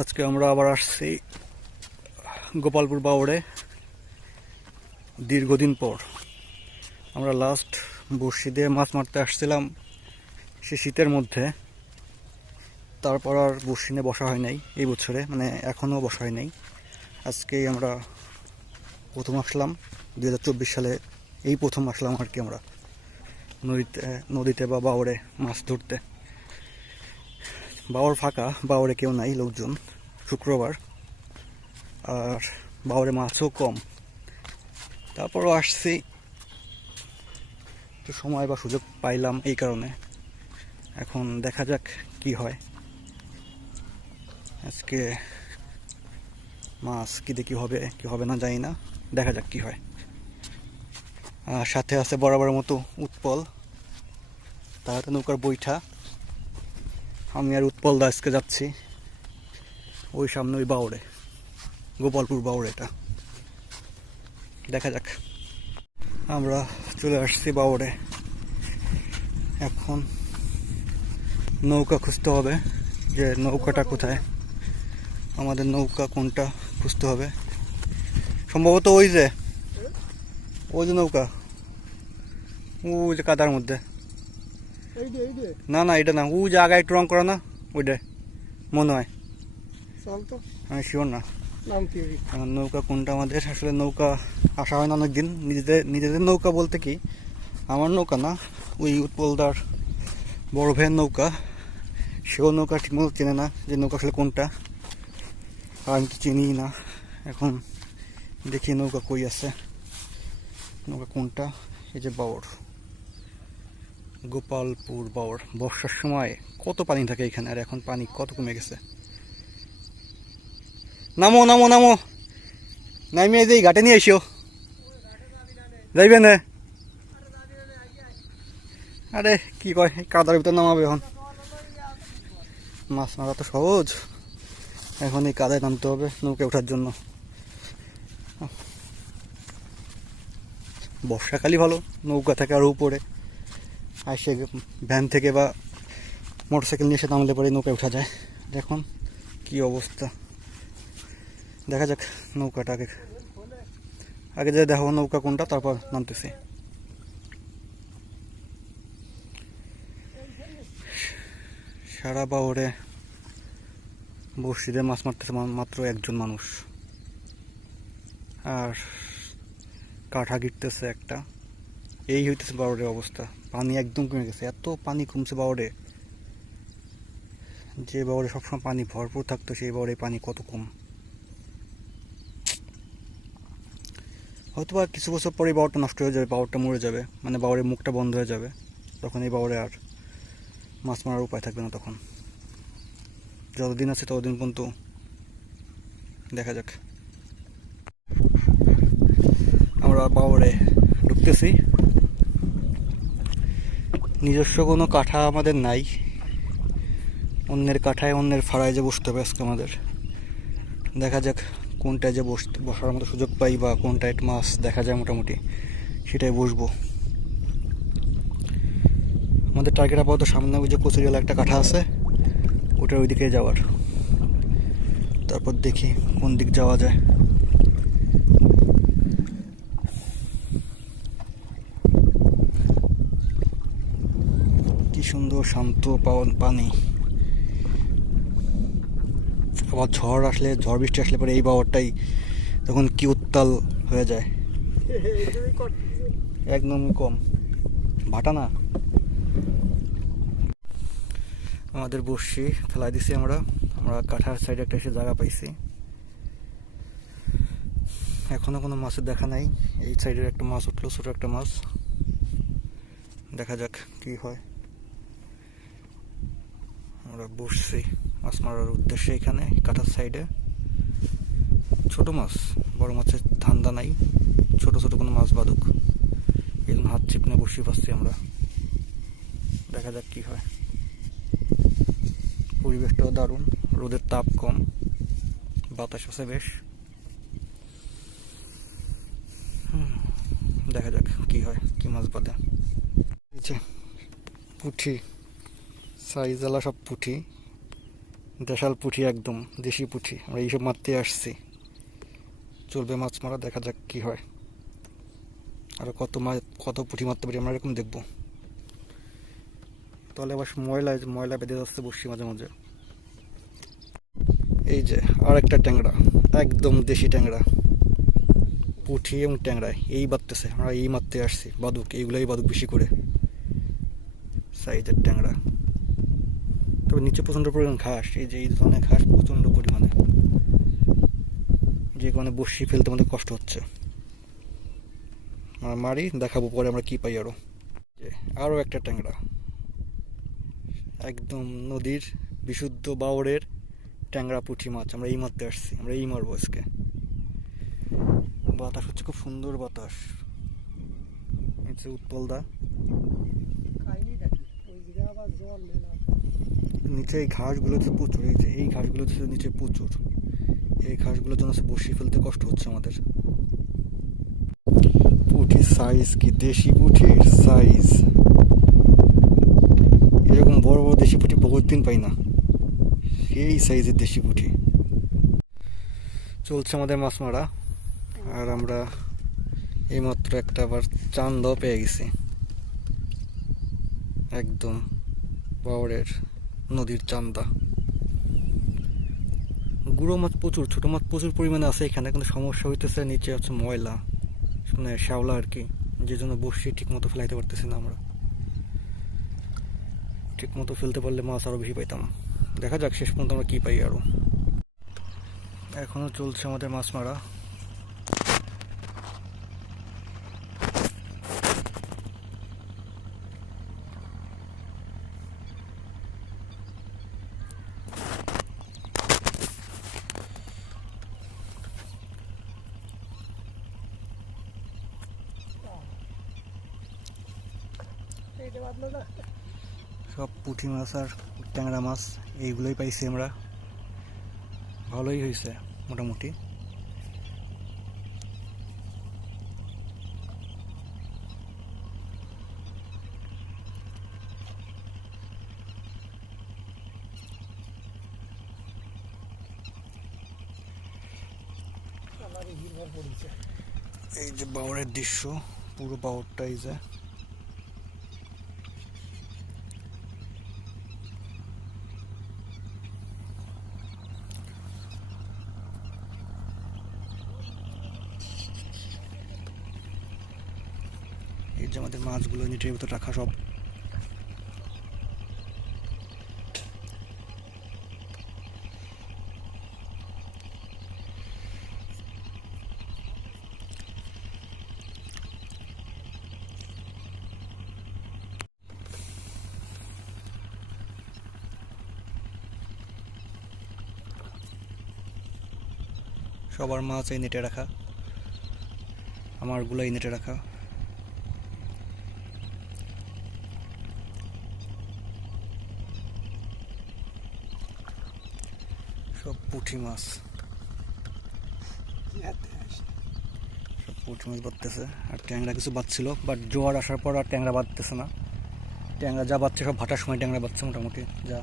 আজকে আমরা আবার আসছি গোপালপুর বাওড়ে দীর্ঘদিন পর। আমরা লাস্ট বড়শি দিয়ে মাছ মারতে আসছিলাম সে শীতের মধ্যে, তারপর আর বড়শি নিয়ে বসা হয় নাই এই বছরে, মানে এখনও বসা হয় নাই। আজকেই আমরা প্রথম আসলাম 2024 সালে, এই প্রথম আসলাম আর কি আমরা নদীতে বা বাওড়ে মাছ ধরতে। বাওড় ফাঁকা, বাওড়ে কেউ নাই লোকজন, শুক্রবার, আর বাওড়ে মাছও কম। তারপরও আসছি, একটু সময় বা সুযোগ পাইলাম এই কারণে। এখন দেখা যাক কি হয়। আজকে মাছ কি দেখি হবে কি হবে না জানি না, দেখা যাক কি হয়। আর সাথে আছে বরাবরের মতো উৎপল, তাহাতে নৌকার বৈঠা। আমি আর উৎপল দা আজকে যাচ্ছি ওই সামনে ওই বাওড়ে, গোপালপুর বাওড়ে। এটা দেখা যাক। আমরা চলে আসছি বাওড়ে। এখন নৌকা খুঁজতে হবে, যে নৌকাটা কোথায়, আমাদের নৌকা কোনটা খুঁজতে হবে। সম্ভবত ওই যে নৌকা, ওই যে কাদার মধ্যে। না না, এটা না, ওই যে আগায় একটু রং করা না, ওইটা মনে হয়, আমি শিওর না। এখন নৌকা কোনটা আমাদের, আসলে নৌকা আসা হয় না অনেকদিন। নিজেদের নৌকা বলতে কি, আমার নৌকা না, ওই উৎপলদার বড় ভাইয়ের নৌকা। সেও নৌকা ঠিকমতো চেনে না, যে নৌকা আসলে কোনটা, আর আমি তো চিনি না। এখন দেখি নৌকা কই আছে, নৌকা কোনটা। এই যে বাওড়, গোপালপুর বাওড়। বর্ষার সময় কত পানি থাকে এখানে, আর এখন পানি কত কমে গেছে। নামো নামো নামো, নামিয়ে যে ঘাটে নিয়ে এসো, যাইবে না? আরে কি কয়, কাদার ভিতর নামাবে এখন। মাছ মারা তো সহজ, এখন এই কাদায় নামতে হবে নৌকা ওঠার জন্য। বর্ষাকালই ভালো, নৌকা থেকে আরও উপরে আসে, ভ্যান থেকে বা মোটরসাইকেল নিয়ে এসে নামলে পরে নৌকায় ওঠা যায়। দেখুন কি অবস্থা, দেখা যাক নৌকাটা আগে যে দেখো নৌকা কোনটা, তারপর নামতেছি। সারা বাওড়ে বড়শিতে মাছ মারতেছে মাত্র একজন মানুষ, আর কাঠা গিরতেছে একটা। এই হইতেছে বাওড়ের অবস্থা। পানি একদম কমে গেছে, এত পানি কমছে বাওড়ে। যে বাওড়ে সবসময় পানি ভরপুর থাকতো, সেই বাওড়ে পানি কত কম। হয়তো বা কিছু বছর পরে বাওড়টা নষ্ট হয়ে যাবে, বাওড়টা মরে যাবে, মানে বাওড়ের মুখটা বন্ধ হয়ে যাবে। তখন এই বাওড়ে আর মাছ মারার উপায় থাকবে না। তখন যতদিন আছে ততদিন পর্যন্ত দেখা যাক। আমরা বাওড়ে ঢুকতেছি। নিজস্ব কোনো কাঠা আমাদের নাই, অন্যের কাঠায় অন্যের ফাড়ায় যে বসতে হবে আজকে আমাদের। দেখা যাক কোনটায় যে বসার মতো সুযোগ পাই, বা কোনটায় মাছ দেখা যায় মোটামুটি, সেটাই বসবো। আমাদের টার্গেট আপাতত সামনে ওই যে কচুরিয়ালা একটা কাঠা আছে, ওটার ওই দিকে যাওয়ার। তারপর দেখি কোন দিক যাওয়া যায়। কি সুন্দর শান্ত পানি। আবার ঝড় বৃষ্টি আসলে পরে এই বাওড়টাই তখন কি উত্তাল হয়ে যায়, একদমই কম ভাটা না। আমাদের বড়শি ফেলাই দিছি আমরা কাঠার সাইডে একটা এসে জায়গা পাইছি। এখনো কোনো মাছের দেখা নাই। এই সাইডের একটা মাছ উঠলো, ছোট একটা মাছ। দেখা যাক কি হয়। আমরা বসছি মাছ মারার উদ্দেশ্যে এখানে কাঠার সাইডে। ছোট মাছ, বড় মাছের ধান্দা নাই, ছোট ছোট কোনো মাছ বাদুক। এই জন্য হাত চিপনে বসে পাচ্ছি আমরা। দেখা যাক কি হয়। পরিবেশটাও দারুণ, রোদের তাপ কম, বাতাস আছে বেশ। দেখা যাক কি হয়, কি মাছ বাঁধে। পুঁঠি, সাইজওয়ালা সব পুঁঠি। দেশাল পুঁটি, একদম দেশি পুঁটি। আমরা এইসব মারতে আসছি, চলবে মাছ মারা, দেখা যাক কি হয়। আর কত পুঁটি মারতে পারি আমরা, এরকম দেখবো। তাহলে আবার ময়লা বেঁধে যাচ্ছে বসছি মাঝে মাঝে। এই যে আর একটা ট্যাংরা, একদম দেশি ট্যাংরা, পুঁটি এবং ট্যাংরা এই বাঁধতেছে। আমরা এই মারতে আসছি, বাদুক এইগুলাই বাদুক বেশি করে, সাইজের ট্যাংরা। তবে নিচে প্রচণ্ড পরিমাণ ঘাস, এই যে এই ধরনের ঘাস প্রচণ্ড পরিমাণে, যে কারণে বসি ফেলতে আমাদের কষ্ট হচ্ছে। আমরা মারি, দেখাবো পরে আমরা কি পাই। আরও একটা ট্যাংরা, একদম নদীর বিশুদ্ধ বাওরের ট্যাংরা পুঁটি মাছ। আমরা এই মারতে আসছি, আমরা এই মারবো আজকে। বাতাস হচ্ছে, খুব সুন্দর বাতাস। উৎপলদা নিচে এই ঘাসগুলো হচ্ছে প্রচুর, এই যে এই ঘাসগুলো হচ্ছে নিচে প্রচুর, এই ঘাসগুলোর জন্য বসি ফেলতে কষ্ট হচ্ছে আমাদের। পুঁটির সাইজ কি, দেশি পুঁটির সাইজ এরকম বড় বড় দেশি পুঁটি বহুত দিন পাই না, এই সাইজের দেশি পুঁটি। চলছে আমাদের মাছ মারা, আর আমরা এইমাত্র একটা আবার চান্দাও পেয়ে গেছি, একদম বাওরের নদীর চান্দা। গুঁড়ো মাছ প্রচুর, ছোটো মাছ প্রচুর পরিমাণে আছে এখানে, কিন্তু সমস্যা হইতেছে নিচে হচ্ছে ময়লা, মানে শ্যাওলা আর কি, যে জন্য বসি ঠিক মতো ফেলাইতে পারতেছি না আমরা। ঠিক মতো ফেলতে পারলে মাছ আরও বেশি পাইতাম। দেখা যাক শেষ পর্যন্ত আমরা কী পাই আরও। এখনও চলছে আমাদের মাছ মারা। সব পুঁটি মাছ আর ট্যাংরা মাছ এইগুলোই পাইছি আমরা, ভালোই হয়েছে মোটামুটি। এই যে বাওরের দৃশ্য, পুরো বাওরটা এই যে আমাদের মাছগুলো নেটের ভিতর রাখা, সব সবার মাছ এই নেটে রাখা, আমারগুলো এই নেটে রাখা। সব পুঁটি মাছ, সব পুঁটি মাছ বাঁধতেছে। আর ট্যাংরা কিছু বাঁধছিল, বাট জোয়ার আসার পর আর ট্যাংরা বাঁধতেছে না। ট্যাংরা যা বাঁধছে সব ভাটার সময় ট্যাংরা বাঁধছে মোটামুটি যা।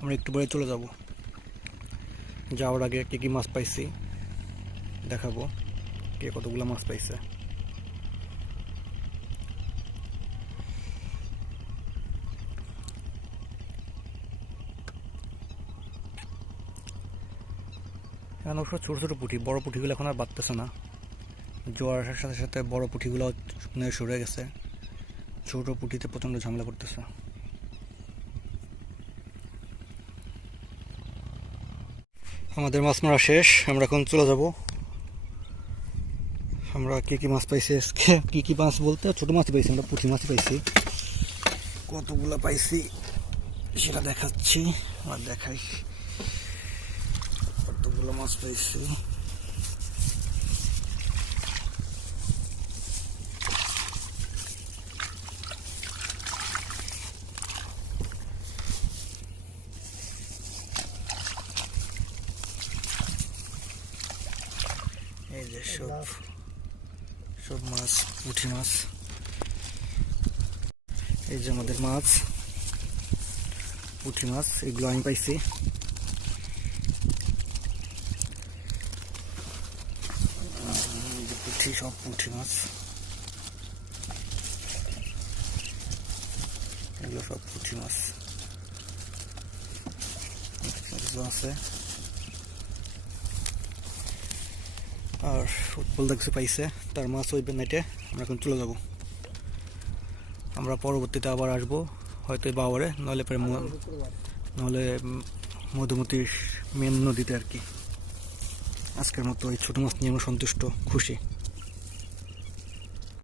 আমরা একটু পরে চলে যাব, যাওয়ার আগে কী কী মাছ পাইছি দেখাবো, কে কতগুলো মাছ পাইছে। এখন অবশ্য ছোটো ছোটো পুঁটি, বড়ো পুঁটিগুলো এখন আর বাড়তেছে না। জোয়ার আসার সাথে সাথে বড়ো পুঁটিগুলো সরে গেছে, ছোটো পুঁটিতে প্রচণ্ড ঝামেলা করতেছে। আমাদের মাছ মারা শেষ, আমরা এখন চলে যাব। আমরা কী কী মাছ পাইছি আজকে, কী কী মাছ বলতে ছোটো মাছ পাইছি, আমরা পুঁটি মাছ পাইছি। কতগুলো পাইছি সেটা দেখাচ্ছি, আর দেখাই কতগুলো মাছ পাইছি। এই যে সব মাছ পুঁটি মাছ, এই যে আমাদের মাছ, পুঁটি মাছ, এগুলো আমি পাইছি। পুঁটি, সব পুঁটি মাছ, এগুলো সব পুঁটি মাছ আছে। আর উৎপল দেখছে পাইছে, তার মাছ ওই নেটে। আমরা এখন চলে যাব, আমরা পরবর্তীতে আবার আসবো, হয়তো এই বাওয়ারে, নাহলে মধুমতির মেন নদীতে আর কি। আজকের মতো এই ছোট মাছ নিয়ে আমরা সন্তুষ্ট, খুশি।